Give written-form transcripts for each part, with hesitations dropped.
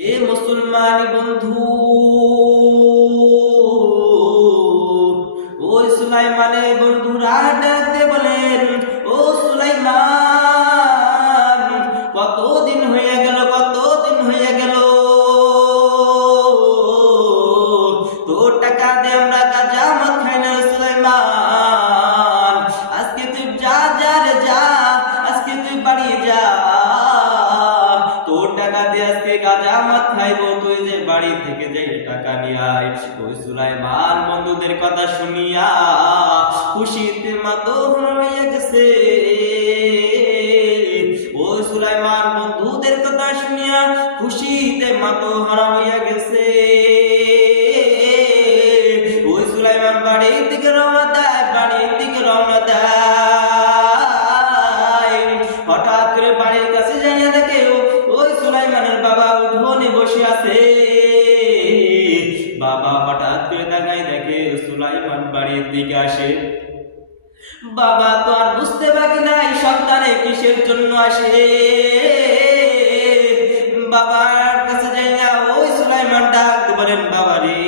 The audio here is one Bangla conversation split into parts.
এ মুসলমান বন্ধু, ওই সুলাইমানের বন্ধুরা ডাকতে বলেন, ও সুলাইমান, কতদিন হয়ে গেল তোর টাকা দিয়ে আমরা কাজা মত খাই না। সুলাইমান, আজকে তুই যা রে যা, আজকে তুই বাড়ি যা, তোর টাকা দিয়ে আজকে গাঁজা মদ খাইবো, তুই যে বাড়ি থেকে যে টাকা নিয়ে আয়। ওই সুলাইমান বন্ধুদের কথা শুনিয়া খুশিতে মাতোহর হইয়া গেছে। ওই সুলাইমান বন্ধুদের কথা শুনিয়া খুশিতে মাতোহর হইয়া গেছে। ওই সুলাইমান বাড়ির দিকে রওনা দেয়, হঠাৎ করে বাড়ির কাছে যাইয়া দেখে ওই সুলাইমানের বাবা উঠোনে বসে আছে। বাবা হঠাৎ করে তাকায় দেখে সুলাইমান বাড়ির দিকে আসে। বাবা তো আর বুঝতে বাকি নাই সন্তানে কিসের জন্য আসে। বাবার কাছে যাইয়া ওই সুলাইমান ডাকতে বলেন, বাবা রে,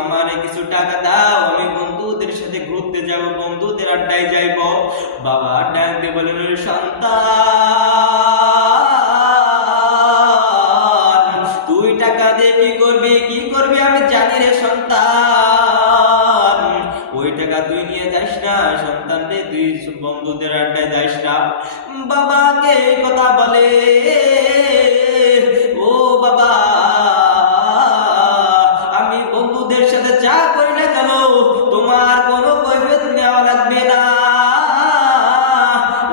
আমারে কিছু টাকা দাও, আমি বন্ধুদের সাথে ঘুরতে যাব, বন্ধুদের আড্ডায় যাইব। বাবা ডাকতে বলেন, সন্তান, তুই টাকা দিয়ে কি করবি আমি জানি রে সন্তান। ওই টাকা তুই নিয়ে যাস না সন্তান রে, তুই বন্ধুদের আড্ডায় যাস না। বাবাকে কথা বলে, ও বাবা, আমি বন্ধুদের সাথে যা করি না কেন তোমার কোনো কৈফিয়ত নেওয়া লাগবে না।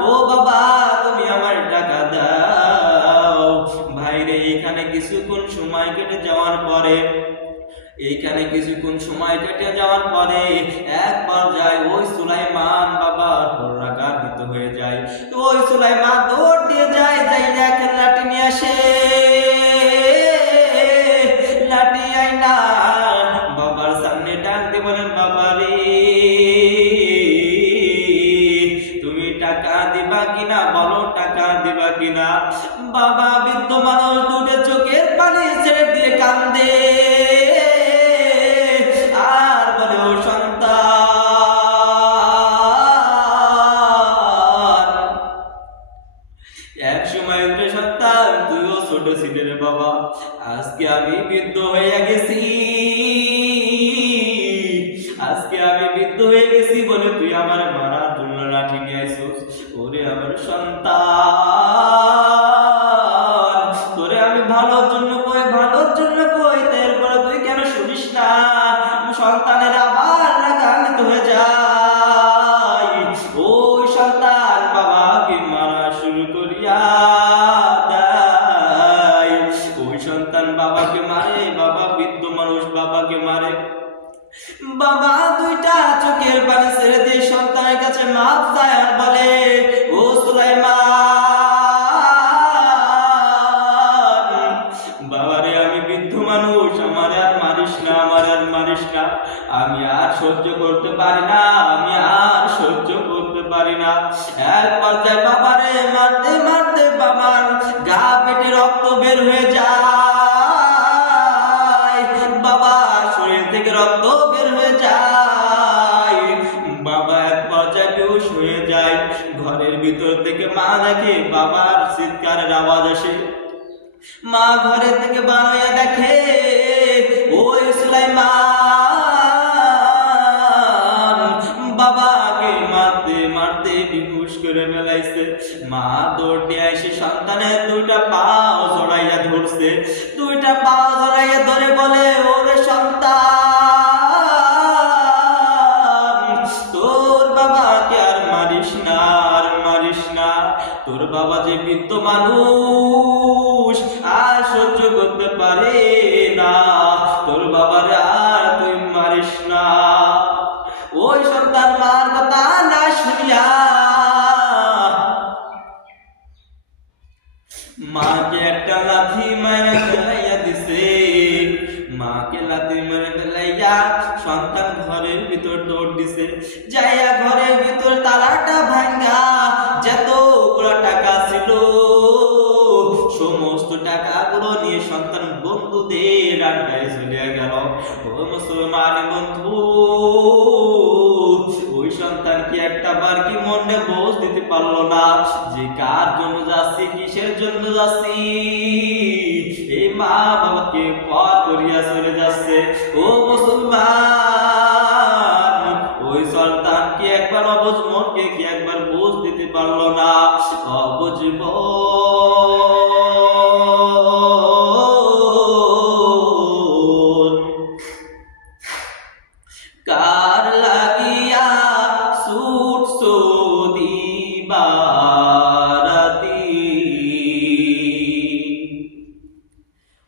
ও বাবা, তুমি আমার টাকা দাও। ভাইরে, এখানে কিছুক্ষণ সময় কেটে যাওয়ার পরে এক পর্যায়ে ওই সুলাইমান বাবা রাগান্বিত হয়ে যায়। তো ওই সুলাইমান দৌড় দিয়ে যায়, একটা লাঠি নিয়ে আসে। লাঠি আইনা বাবার সামনে ডাকতে বলেন, বাবা রে, তুমি টাকা দিবা কিনা বলো, টাকা দিবা কিনা। বাবা বৃদ্ধ মানুষ দুটো চোখের পানি ছেড়ে দিয়ে কান্দে আর বলে, ও সন্তান, এক সময় উঠে সন্তান তুইও ছোট ছিলি রে বাবা, আজকে আমি বৃদ্ধ হয়ে গেছি বলে তুই আমার মারার জন্য লাঠি নিয়ে আইছিস। ওরে আমার সন্তান, তোরে আমি ভালোর জন্য কই, তারপরে তুই কেন শুনিস না? সন্তানের আবার রাগান্বিত হয়ে যায়। ওই সন্তান বাবাকে মারা শুরু করিয়া দেয়। ওই সন্তান বাবাকে মারে, বাবা বৃদ্ধ মানুষ বাবাকে মারে। বাবা দুইটা চোখের পানি ছেড়ে দিয়ে সন্তানের কাছে মাপ চায় আর বলে, ও সুলাইমান, বাবারে, আমি বৃদ্ধ মানুষ, আমার আর মারিস না, আমি আর সহ্য করতে পারি না। এক পর্যায়ে বাবারে মারতে মারতে বাবার গা পেটে রক্ত বের হয়ে যায়। বাবা শরীর থেকে রক্ত বের হয়ে যায়। বাবা এক পর্যায়ে বেহুশ হয়ে যায়। ঘরের ভিতর থেকে মা দেখে বাবার চিৎকারের আওয়াজ আসে। মা ঘরের থেকে বাড়িয়ে দেখে ওই সুলাইমান বাবাকে মারতে বিহুশ করে ফেলাইছে। মা দৌড় দিয়ে এসে সন্তানের দুইটা পাও জড়াইয়া ধরে বলে, ওরে সন্তান, তোর বাবাকে আর মারিস না, তোর বাবা যে বৃদ্ধ মানুষ আর সহ্য করতে পারে না, তোর বাবার আর তুই মারিস না। ওই সন্তান মার কথা না শুনিয়া মাকে একটা লাথি মেরে ফেলাইয়া দিছে। সন্তান ঘরের ভিতর দৌড় দিছে। যাইয়া ঘরের ভিতর তালাটা ভাঙ্গা যতগুলো টাকা ছিল সমস্ত টাকা গুলো নিয়ে সন্তান বন্ধুদের আড্ডায় চলে গেল। ও মুসলমান বন্ধু, ওই সন্তান কি একটা বার কি মনে বোঝ দিতে পারলো না যে কার জন্য যাচ্ছি, কিসের জন্য যাচ্ছি? এই মা বাবাকে পর করিয়া চলে যাচ্ছে। ও মুসলমান, ওই সন্তান কি একবার অবুঝ মনকে কি একবার বোঝ দিতে পারলো না? অবুঝ কার লাগিয়া ছুটছো দিবারাতি,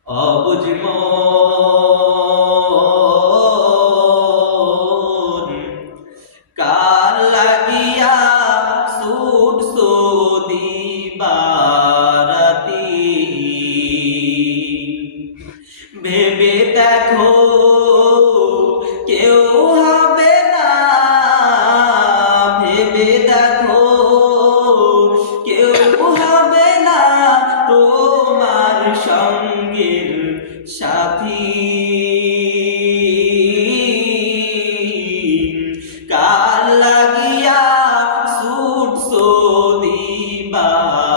অবুঝ মন কার লাগিয়া ছুটছো দিবারাতি, ভেবে দেখো কেউ হবে না, ভেবে দেখো কেউ হবে না তোমার সঙ্গের সাথী। কার লাগিয়া ছুটছো দিবারাতি,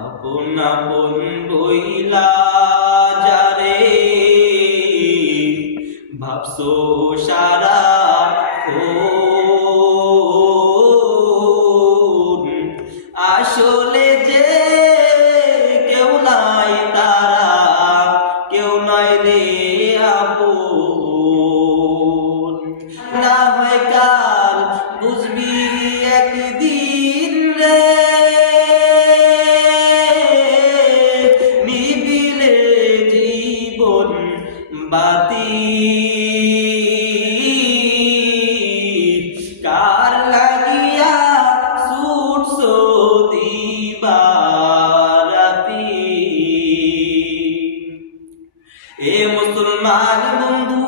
আপন আপন বইলা যারে ভাবছো সারা আসলে যে কেউ নাই তারা, কেউ নয় রে আপন। না হয় কাল বুঝবি একদিন রে, নিবিলে জীবন বাতি। কার লাগিয়া ছুটছো দিবারাতি, এ মুসলমান বন্ধু,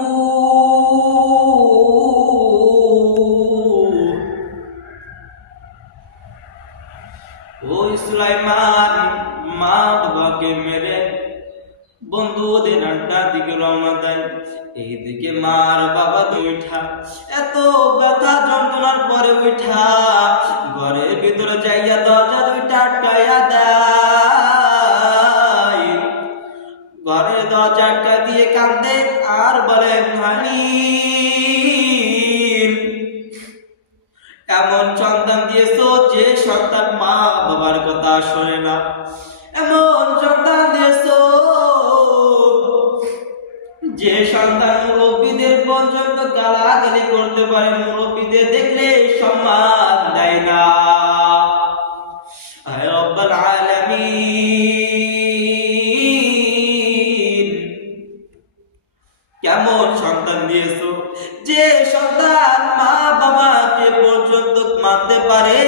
ওই সুলাইমান মা বাবাকে মেরে বন্ধু ওদের আড্ডার দিকে রওনা দেয়। এইদিকে মার বাবা উঠা এত ব্যথা যন্ত্রণার পরে উঠা ঘরের ভিতরে যাইয়া দরজা দুইটা আটকাইয়া দেয়। ঘরের দরজা আটকা দিয়ে কান্দে আর বলে, ভানি এমন সন্তান দিয়েছো যে সন্তান মা বাবার কথা শোনে না, এমন সন্তান দিয়েছো যে সন্তান মুরব্বীদের পর্যন্ত গালাগালি করতে পারে, মুরব্বীদের দেখলে সম্মান দেয় না। আয় রব্বুল আলামিন, কেমন সন্তান দিয়েছো যে সন্তান মা বাবাকে পর্যন্ত মানতে পারে।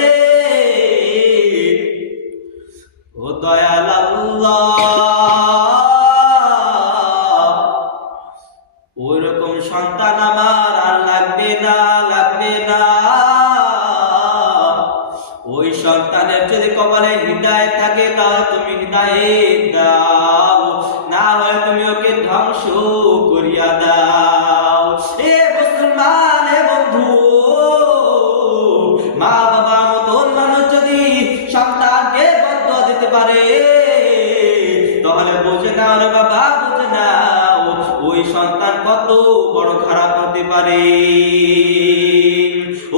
ও দয়াল আল্লাহ, ওই রকম সন্তান আমার আর লাগবে না, লাগবে না। ওই সন্তানের যদি কপালে হৃদয় থাকে তাহলে তুমি হৃদয়ে দাও, না হয় তুমি ওকে ধ্বংস করিয়া দাও। এ মুসলমান বন্ধু, মা বাবা মতন মানুষ যদি সন্তানকে বদ্ধ দিতে পারে তাহলে বুঝে নাও রে বাবা, বুঝে নাও ওই সন্তান কত বড় খারাপ হতে পারে।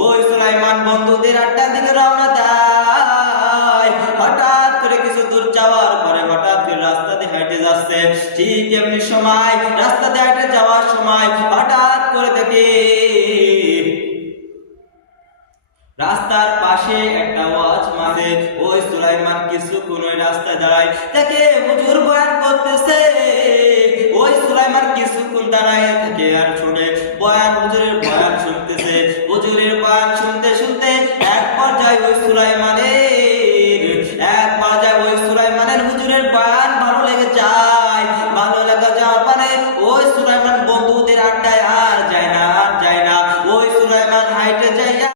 ওই সুলাইমান বন্ধুদের আড্ডা দিকে রওনা দেয়। হঠাৎ করে কিছু দূর যাওয়ার পরে হঠাৎ করে রাস্তা দিয়ে হেঁটে যাচ্ছে। ঠিক এমনি সময় রাস্তা দিয়ে হেঁটে যাওয়ার সময় হঠাৎ করে দেখে রাস্তার পাশে একটা ওয়াজ মাঝে ওই সুলাইমান কিছুক্ষণ ওই রাস্তায় দাঁড়ায়, তাকে হুজুর বয়ান করতেছে। ওই সুলাইমান কিছুক্ষণ দাঁড়ায় থাকে আর শুনে বয়ান, হুজুরের বয়ান শুনতেছে। হুজুরের বয়ান শুনতে শুনতে এক পর্যায়ে ওই সুলাইমানের